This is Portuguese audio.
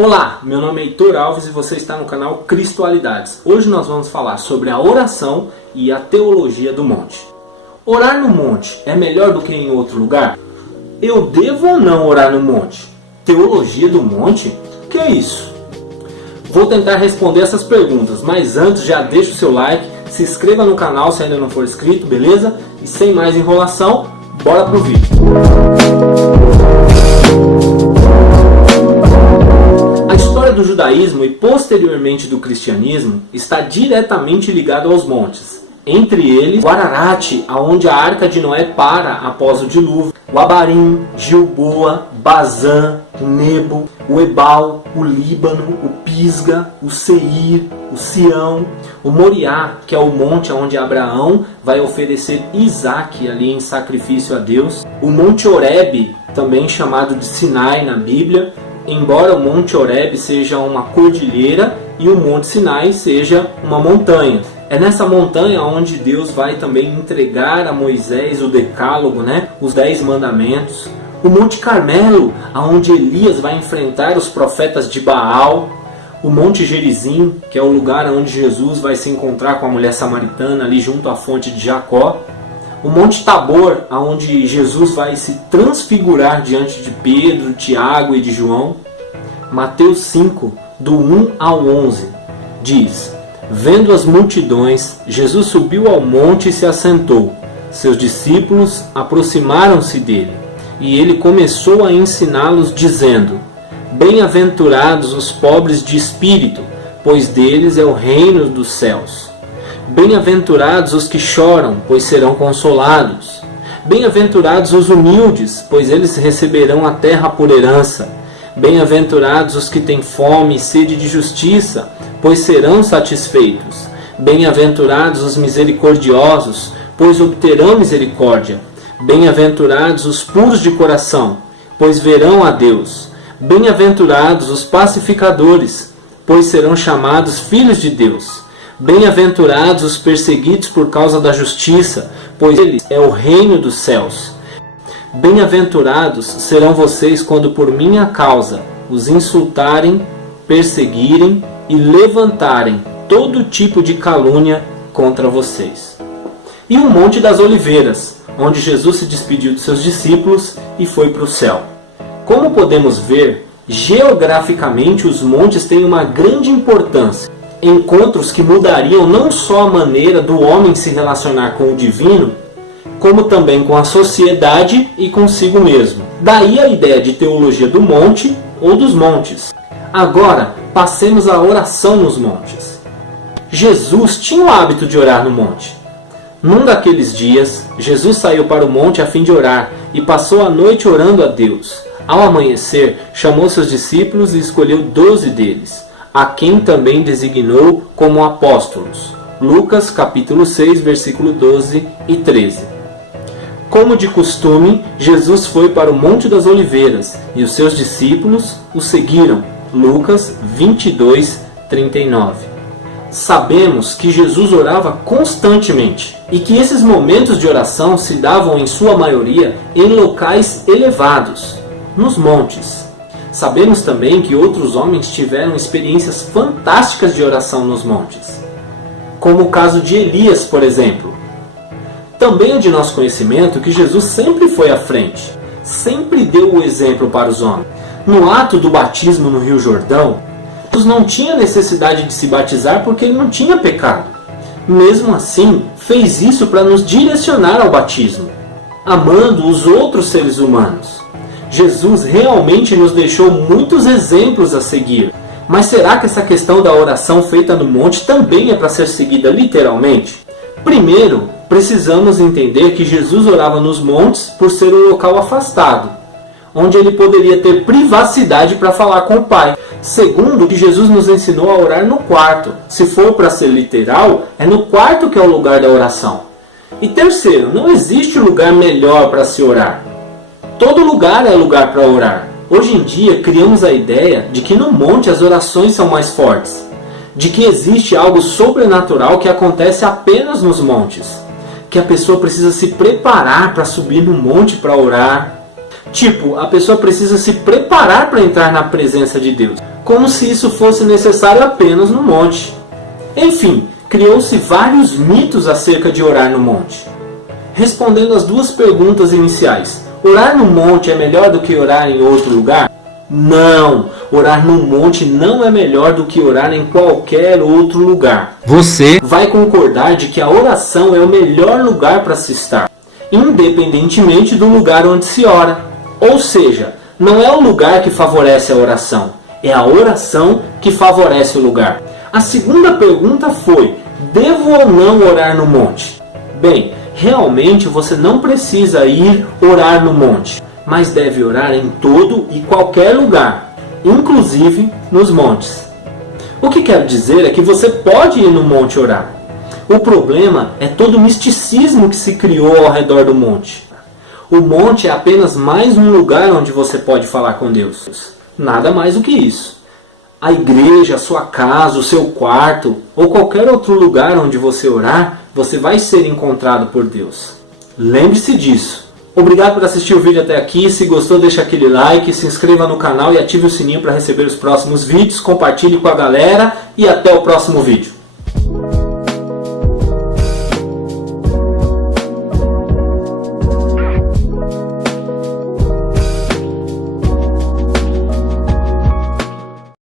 Olá, meu nome é Heitor Alves e você está no canal Cristualidades. Hoje nós vamos falar sobre a oração e a teologia do monte. Orar no monte é melhor do que em outro lugar? Eu devo ou não orar no monte? Teologia do monte? O que é isso? Vou tentar responder essas perguntas, mas antes já deixa o seu like, se inscreva no canal se ainda não for inscrito, beleza? E sem mais enrolação, bora pro vídeo. A história do judaísmo e posteriormente do cristianismo está diretamente ligada aos montes. Entre eles, o Ararat, aonde a Arca de Noé para após o dilúvio, o Abarim, Gilboa, Bazã, o Nebo, o Ebal, o Líbano, o Pisga, o Seir, o Sião, o Moriá, que é o monte onde Abraão vai oferecer Isaac ali em sacrifício a Deus, o Monte Horebe, também chamado de Sinai na Bíblia, embora o Monte Horebe seja uma cordilheira e o Monte Sinai seja uma montanha. É nessa montanha onde Deus vai também entregar a Moisés o decálogo, os 10 mandamentos. O Monte Carmelo, onde Elias vai enfrentar os profetas de Baal. O Monte Gerizim, que é o lugar onde Jesus vai se encontrar com a mulher samaritana ali junto à fonte de Jacó. O Monte Tabor, onde Jesus vai se transfigurar diante de Pedro, Tiago e de João. Mateus 5, do 1 ao 11, diz: Vendo as multidões, Jesus subiu ao monte e se assentou. Seus discípulos aproximaram-se dele, e ele começou a ensiná-los, dizendo: Bem-aventurados os pobres de espírito, pois deles é o reino dos céus. Bem-aventurados os que choram, pois serão consolados. Bem-aventurados os humildes, pois eles receberão a terra por herança. Bem-aventurados os que têm fome e sede de justiça, pois serão satisfeitos. Bem-aventurados os misericordiosos, pois obterão misericórdia. Bem-aventurados os puros de coração, pois verão a Deus. Bem-aventurados os pacificadores, pois serão chamados filhos de Deus. Bem-aventurados os perseguidos por causa da justiça, pois eles é o reino dos céus. Bem-aventurados serão vocês quando por minha causa os insultarem, perseguirem e levantarem todo tipo de calúnia contra vocês. E o Monte das Oliveiras, onde Jesus se despediu de seus discípulos e foi para o céu. Como podemos ver, geograficamente os montes têm uma grande importância. Encontros que mudariam não só a maneira do homem se relacionar com o divino, como também com a sociedade e consigo mesmo. Daí a ideia de teologia do monte ou dos montes. Agora, passemos à oração nos montes. Jesus tinha o hábito de orar no monte. Num daqueles dias, Jesus saiu para o monte a fim de orar e passou a noite orando a Deus. Ao amanhecer, chamou seus discípulos e escolheu 12 deles, a quem também designou como apóstolos. Lucas capítulo 6, versículo 12 e 13. Como de costume, Jesus foi para o Monte das Oliveiras e os seus discípulos o seguiram. Lucas 22, 39. Sabemos que Jesus orava constantemente e que esses momentos de oração se davam em sua maioria em locais elevados, nos montes. Sabemos também que outros homens tiveram experiências fantásticas de oração nos montes, como o caso de Elias, por exemplo. Também é de nosso conhecimento que Jesus sempre foi à frente, sempre deu o exemplo para os homens. No ato do batismo no Rio Jordão, Jesus não tinha necessidade de se batizar porque ele não tinha pecado. Mesmo assim, fez isso para nos direcionar ao batismo, amando os outros seres humanos. Jesus realmente nos deixou muitos exemplos a seguir. Mas será que essa questão da oração feita no monte também é para ser seguida literalmente? Primeiro, precisamos entender que Jesus orava nos montes por ser um local afastado, onde ele poderia ter privacidade para falar com o Pai. Segundo, que Jesus nos ensinou a orar no quarto. Se for para ser literal, é no quarto que é o lugar da oração. E terceiro, não existe lugar melhor para se orar. Todo lugar é lugar para orar. Hoje em dia, criamos a ideia de que no monte as orações são mais fortes, de que existe algo sobrenatural que acontece apenas nos montes, que a pessoa precisa se preparar para subir no monte para orar. Tipo, a pessoa precisa se preparar para entrar na presença de Deus, como se isso fosse necessário apenas no monte. Enfim, criou-se vários mitos acerca de orar no monte. Respondendo às duas perguntas iniciais, orar no monte é melhor do que orar em outro lugar? Não, orar no monte não é melhor do que orar em qualquer outro lugar. Você vai concordar de que a oração é o melhor lugar para se estar, independentemente do lugar onde se ora. Ou seja, não é o lugar que favorece a oração, é a oração que favorece o lugar. A segunda pergunta foi, devo ou não orar no monte? Bem, realmente você não precisa ir orar no monte, mas deve orar em todo e qualquer lugar, inclusive nos montes. O que quero dizer é que você pode ir no monte orar. O problema é todo o misticismo que se criou ao redor do monte. O monte é apenas mais um lugar onde você pode falar com Deus. Nada mais do que isso. A igreja, a sua casa, o seu quarto ou qualquer outro lugar onde você orar, você vai ser encontrado por Deus. Lembre-se disso. Obrigado por assistir o vídeo até aqui. Se gostou, deixa aquele like, se inscreva no canal e ative o sininho para receber os próximos vídeos. Compartilhe com a galera e até o próximo vídeo.